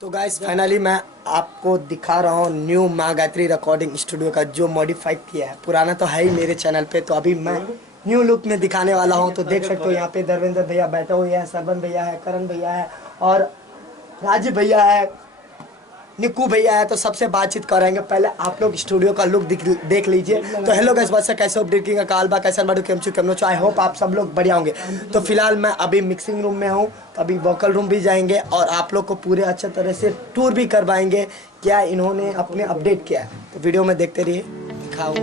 तो guys finally मैं आपको दिखा रहा हूँ न्यू माँ गायत्री रिकॉर्डिंग स्टूडियो का जो मॉडिफाई किया है। पुराना तो है ही मेरे चैनल पे, तो अभी मैं न्यू लुक में दिखाने वाला हूँ। तो देख सकते हो यहाँ पे धर्मेंद्र भैया बैठे हुए हैं, सरवन भैया है, करण भैया है और राजीव भैया है, निक्कू भैया है। तो सबसे बातचीत करेंगे। पहले आप लोग स्टूडियो का लुक देख लीजिए। तो हेलो गाइस, बस कैसे अपडेट की काल बा कैसे बाडू केम केम नो आई होप आप सब लोग बढ़िया होंगे। तो फिलहाल मैं अभी मिक्सिंग रूम में हूँ, तो अभी वोकल रूम भी जाएंगे और आप लोग को पूरे अच्छे तरह से टूर भी करवाएंगे क्या इन्होंने अपने अपडेट किया है। तो वीडियो में देखते रहिए, दिखाओ।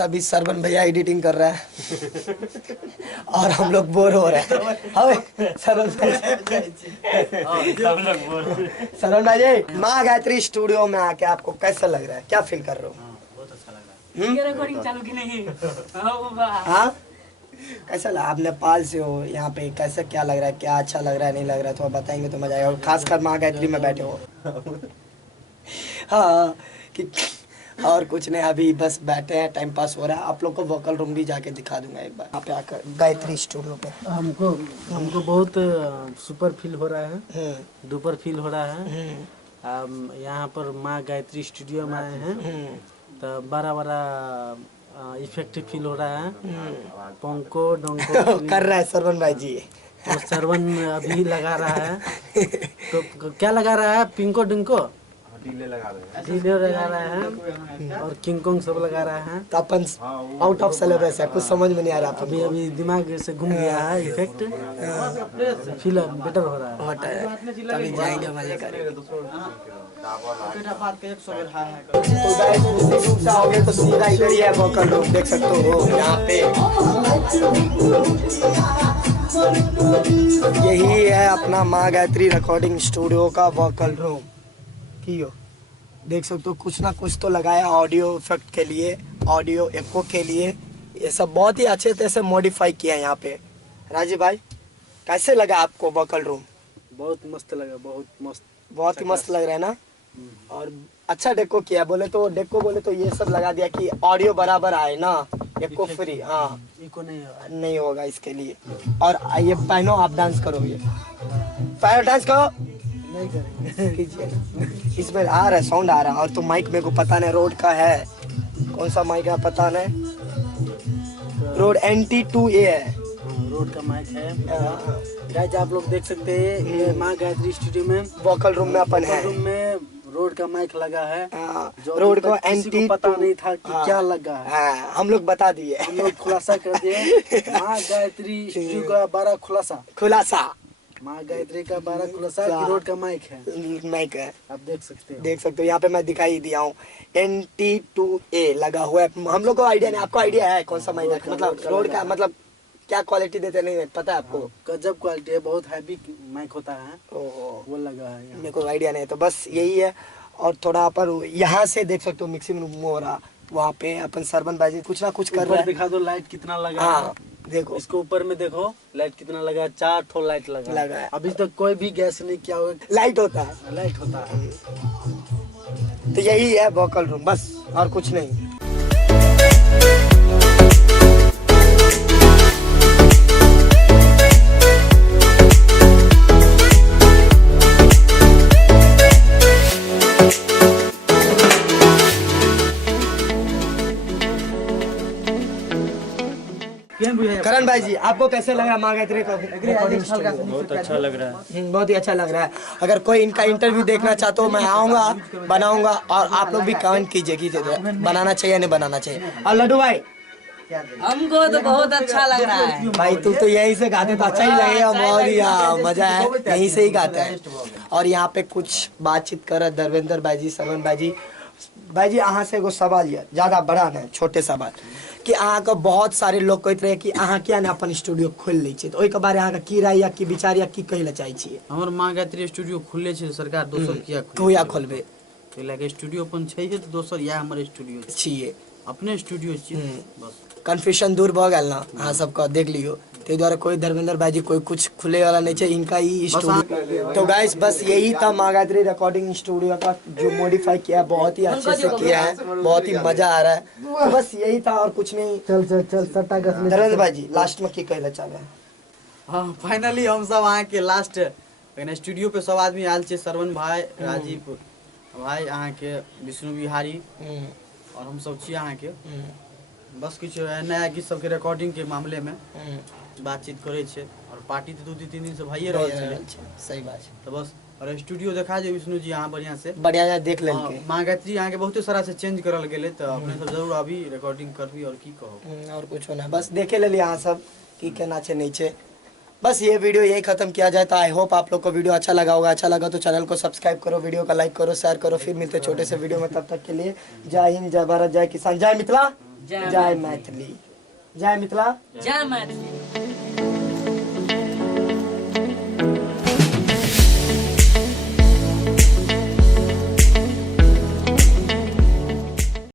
अभी सरवन भैया एडिटिंग कर रहा है और हम लोग बोर हो रहे हैं। सरवन भाई माँ गायत्री स्टूडियो में आके आपको कैसा लग रहा है, क्या फील कर रहे हो? बहुत अच्छा लग रहा है। रिकॉर्डिंग चालू की नहीं? हाँ, कैसा लगा? आप नेपाल से हो, यहाँ पे कैसा क्या लग रहा है, क्या अच्छा लग रहा है, नहीं लग रहा है? तो बताएंगे तो मजा आएगा। खासकर माँ गायत्री में बैठे हो। हाँ कि और कुछ नहीं, अभी बस बैठे हैं, टाइम पास हो रहा है। आप लोग को वोकल रूम भी जाके दिखा दूंगा एक बार यहाँ पे आकर गायत्री स्टूडियो पे। हमको बहुत सुपर फील हो रहा है, डुपर फील हो रहा है। यहाँ पर माँ गायत्री स्टूडियो में आए हैं तो बड़ा इफेक्टिव फील हो रहा है। पंको डोंको कर रहा है सरवन भाई जी। तो सरवन अभी लगा रहा है। तो क्या लगा रहा है? पिंको डिंको डीले लगा रहा है और किंग कोंग सब लगा रहा है। तो अपन आउट ऑफ सिलेबस है, कुछ समझ में नहीं आ रहा। अभी दिमाग से घूम गया है, इफेक्ट फील बेटर हो रहा है। तभी जाएंगे, मजे करेंगे। तो गाइस मिक्सिंग रूम से आओगे तो सीधा इधर ही है वोकल रूम, देख सकते हो यहाँ पे। यही है अपना माँ गायत्री रिकॉर्डिंग स्टूडियो का वोकल रूम। देख सकते हो कुछ ना कुछ तो लगाया ऑडियो इफेक्ट के लिए, ऑडियो एको के लिए। ये सब बहुत ही अच्छे तरह से मॉडिफाई किया है यहाँ पे। राजीव भाई कैसे लगा आपको वोकल रूम? बहुत मस्त लगा, बहुत ही मस्त लग रहा है ना। और अच्छा डेको किया, बोले तो ये सब लगा दिया कि ऑडियो बराबर आए ना, एको फ्री। हाँ, इको नहीं होगा इसके लिए। और ये पहनो, आप डांस करो, ये पहनो डांस करो। नहीं करेंगे कीजिए। इसमें आ रहा है, साउंड आ रहा है। और तो माइक मेरे को पता नहीं रोड का है, कौन सा माइक है पता नहीं। रोड NT2A है, रोड का माइक है। गाइस आप लोग देख सकते हैं ये माँ गायत्री स्टूडियो में वोकल रूम में अपन है। रूम में रोड का माइक लगा है। जो रोड को NT पता नहीं था कि क्या लगा है। हम लोग बता दिए, हम लोग खुलासा कर दिए। माँ गायत्री स्टूडियो का 12 खुलासा माँ गायत्री का 12 खुलासा कि रोड का माइक है। आप देख सकते हो यहाँ पे मैं दिखाई दिया हूँ NT2A लगा हुआ है। हम लोग को आइडिया नहीं, आपको आइडिया है कौन सा माइक है? मतलब रोड का, मतलब क्या क्वालिटी देते नहीं पता है आपको? गजब क्वालिटी है, बहुत हैवी माइक होता है। वो लगा है, मेरे को आइडिया नहीं, तो बस यही है। और थोड़ा पर यहाँ से देख सकते हो मिक्सिंग रूम हो रहा, वहाँ पे अपन सरवन भाई कुछ ना कुछ कर रहा है। दिखा दो लाइट कितना लगा। हाँ देखो, इसको ऊपर में देखो लाइट कितना लगा, 4 ठो लाइट लगा है। अभी तक कोई भी गैस नहीं किया हुआ, लाइट होता है। तो यही है वोकल रूम, बस और कुछ नहीं। करण भाई जी आपको कैसे लगा माँ गायत्री का रिकॉर्डिंग स्टूडियो? बहुत अच्छा लग रहा है, बहुत ही अच्छा लग रहा है। अगर कोई इनका इंटरव्यू देखना चाहते हो मैं आऊँगा, बनाऊंगा, और आप लोग भी कमेंट कीजिए बनाना चाहिए नहीं बनाना चाहिए। और लड्डू भाई हमको तो बहुत अच्छा लग रहा है। भाई तू तो यहीं से गाते तो अच्छा ही लगेगा, बहुत ही मजा है, यहीं से ही गाता है। और यहाँ पे कुछ बातचीत कर धर्मेंद्र भाई जी, श्रवण भाई जी। भाई जी अहाँ से एगो सवाल है, ज्यादा बड़ा नहीं, छोटे सवाल कि अहाँ के बहुत सारे लोग कहते रहे कि अहाँ किया ने अपन स्टूडियो खोल लै छियै, तो ओहि के बारे अहाँ के की राय या की विचार या की कहै लए चाहै छियै? हमर माँ गायत्री स्टूडियो खुलले छै, सरकार दोसर किया कहिया खोलबै? ताहि लए के स्टूडियो अपन छैहे तऽ दोसर इएह हमर स्टूडियो छियै, अपने स्टूडियो छियै बस। कन्फ्यूजन दूर भऽ गेल ना, अहाँ सबके देख लियो। ताहि दुआरे कोई धर्मेंद्र भाई जी कोई कुछ खुले वाला नहीं है, इनका ही स्टूडियो। तो गाइस बस यही था माँ गायत्री रिकॉर्डिंग स्टूडियो का जो मॉडिफाई किया है, बहुत ही अच्छे से किया है, बहुत ही मजा आ रहा है। तो बस यही था और कुछ नहीं। चल चल चल सट्टा गस धर्मेंद्र भाई जी लास्ट में की कहना चाह रहे हैं? हाँ फाइनली हम सब अहाँ के लास्ट स्टूडियो पे सब आदमी आयल छै, श्रवण भाई, राजीव भाई, अहाँ के विष्णु बिहारी और हम सब छी अहाँ के। बस कुछ नया गीत सबके रिकॉर्डिंग के मामले में बातचीत करे छे और पार्टी तो 2-3 दिन से भइए रहल छे। सही बात है। तो बस और स्टूडियो देखा जे विष्णु जी अहाँ बढ़िया से देख लेलके। माँ गायत्री अहाँ के बहुते सारा से चेंज करल गेले, तो अपने सब जरूर अभी रिकॉर्डिंग करबी और की कहब। और कुछ ना, बस देखे लेली अहाँ सब की केना छे नहीं छे। बस ये वीडियो यही खत्म किया जाए। तो आई होप आप लोग को वीडियो अच्छा लगा होगा। अच्छा लगा तो चैनल को सब्सक्राइब करो, वीडियो का लाइक करो, शेयर करो। फिर मिलते छोटे से वीडियो में, तब तक के लिए जय हिंद, जय भारत, जय किसान, जय मिथिला, जय मैथिली, जय मिथिला, जय मैथिली।